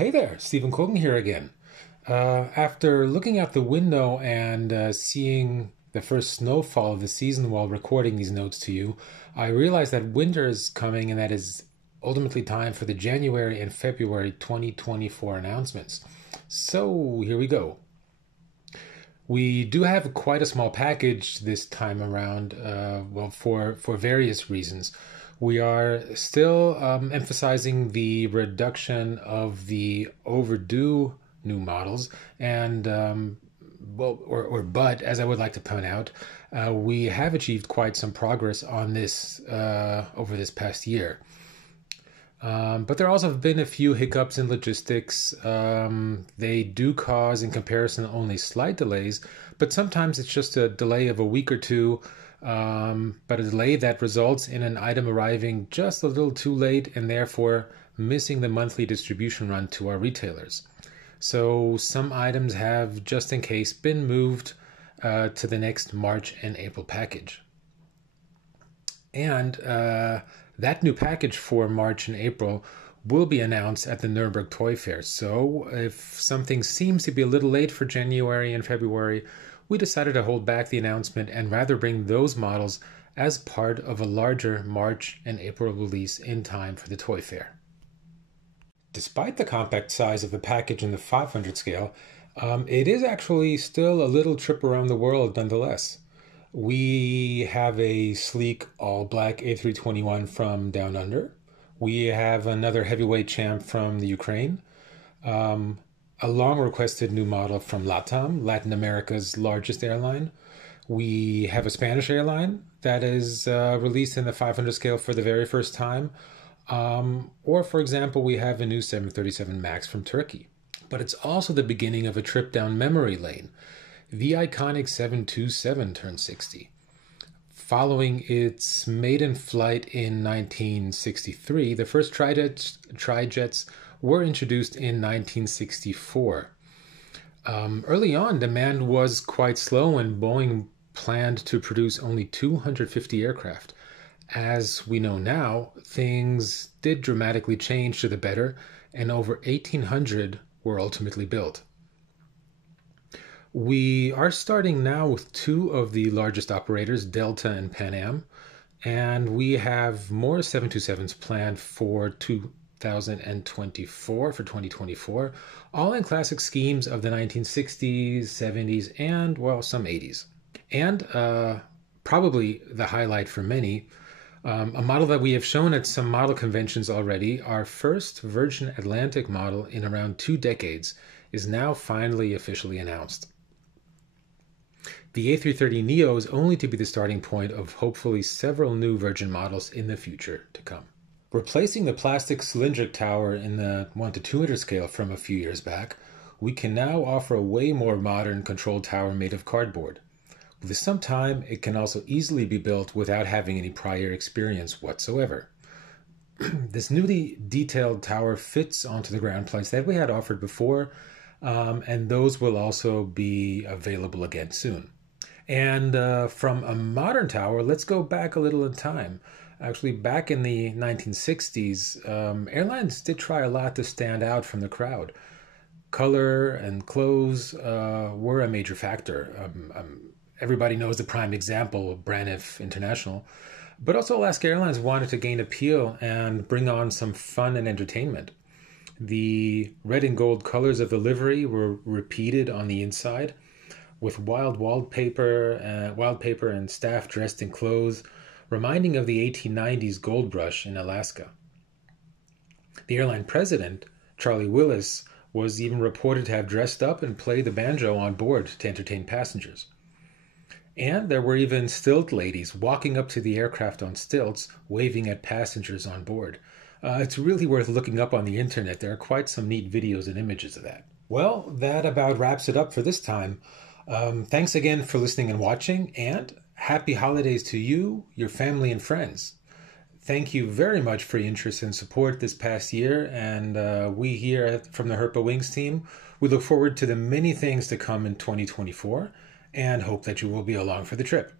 Hey there, Stephan Külgen here again. After looking out the window and seeing the first snowfall of the season while recording these notes to you, I realized that winter is coming and that is ultimately time for the January and February 2024 announcements. So here we go. We do have quite a small package this time around, for various reasons. We are still emphasizing the reduction of the overdue new models, and but as I would like to point out, we have achieved quite some progress on this over this past year. But there also have been a few hiccups in logistics. They do cause, in comparison, only slight delays, but sometimes it's just a delay of a week or two, but a delay that results in an item arriving just a little too late and therefore missing the monthly distribution run to our retailers. So some items have, just in case, been moved to the next March and April package. And that new package for March and April will be announced at the Nuremberg Toy Fair. So if something seems to be a little late for January and February, we decided to hold back the announcement and rather bring those models as part of a larger March and April release in time for the Toy Fair. Despite the compact size of the package in the 500 scale, it is actually still a little trip around the world nonetheless. We have a sleek all-black A321 from Down Under. We have another heavyweight champ from the Ukraine. A long-requested new model from LATAM, Latin America's largest airline. We have a Spanish airline that is released in the 500 scale for the very first time. Or, for example, we have a new 737 MAX from Turkey. But it's also the beginning of a trip down memory lane. The iconic 727 turned 60. Following its maiden flight in 1963, the first tri-jets were introduced in 1964. Early on, demand was quite slow and Boeing planned to produce only 250 aircraft. As we know now, things did dramatically change to the better, and over 1,800 were ultimately built. We are starting now with two of the largest operators, Delta and Pan Am, and we have more 727s planned for 2024, all in classic schemes of the 1960s, 70s, and, well, some 80s. And probably the highlight for many, a model that we have shown at some model conventions already, our first Virgin Atlantic model in around 2 decades, is now finally officially announced. The A330neo is only to be the starting point of hopefully several new Virgin models in the future to come. Replacing the plastic cylindric tower in the 1 to 200 scale from a few years back, we can now offer a way more modern control tower made of cardboard. With some time, it can also easily be built without having any prior experience whatsoever. This newly detailed tower fits onto the ground plates that we had offered before, and those will also be available again soon. And from a modern tower, let's go back a little in time. Actually, back in the 1960s, airlines did try a lot to stand out from the crowd. Color and clothes were a major factor. Everybody knows the prime example, Braniff International. But also Alaska Airlines wanted to gain appeal and bring on some fun and entertainment. The red and gold colors of the livery were repeated on the inside, with wild wallpaper and staff dressed in clothes, reminding of the 1890s gold rush in Alaska. The airline president, Charlie Willis, was even reported to have dressed up and played the banjo on board to entertain passengers. And there were even stilt ladies walking up to the aircraft on stilts, waving at passengers on board. It's really worth looking up on the internet. There are quite some neat videos and images of that. Well, that about wraps it up for this time. Thanks again for listening and watching, and happy holidays to you, your family, and friends. Thank you very much for your interest and support this past year, and we here from the Herpa Wings team, we look forward to the many things to come in 2024, and hope that you will be along for the trip.